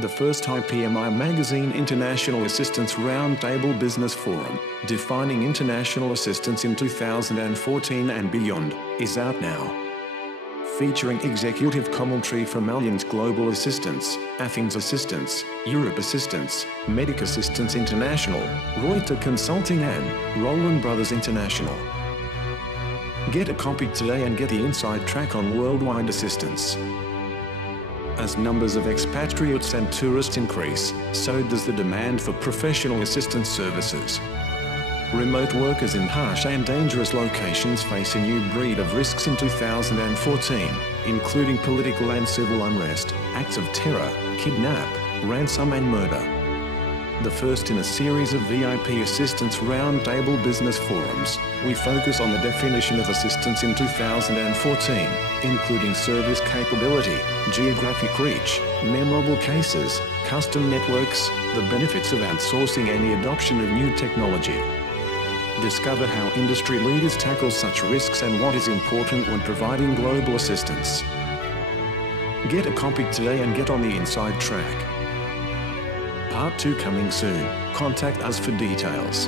The first IPMI Magazine International Assistance Roundtable Business Forum, Defining International Assistance in 2014 and Beyond, is out now. Featuring executive commentary from Allianz Global Assistance, Athens Assistance, Europe Assistance, Medic Assistance International, Reuter Consulting and Roland Brothers International. Get a copy today and get the inside track on worldwide assistance. As numbers of expatriates and tourists increase, so does the demand for professional assistance services. Remote workers in harsh and dangerous locations face a new breed of risks in 2014, including political and civil unrest, acts of terror, kidnap, ransom and murder. The first in a series of VIP Assistance Roundtable Business Forums, we focus on the definition of assistance in 2014, including service capability, geographic reach, memorable cases, custom networks, the benefits of outsourcing and the adoption of new technology. Discover how industry leaders tackle such risks and what is important when providing global assistance. Get a copy today and get on the inside track. Part 2 coming soon. Contact us for details.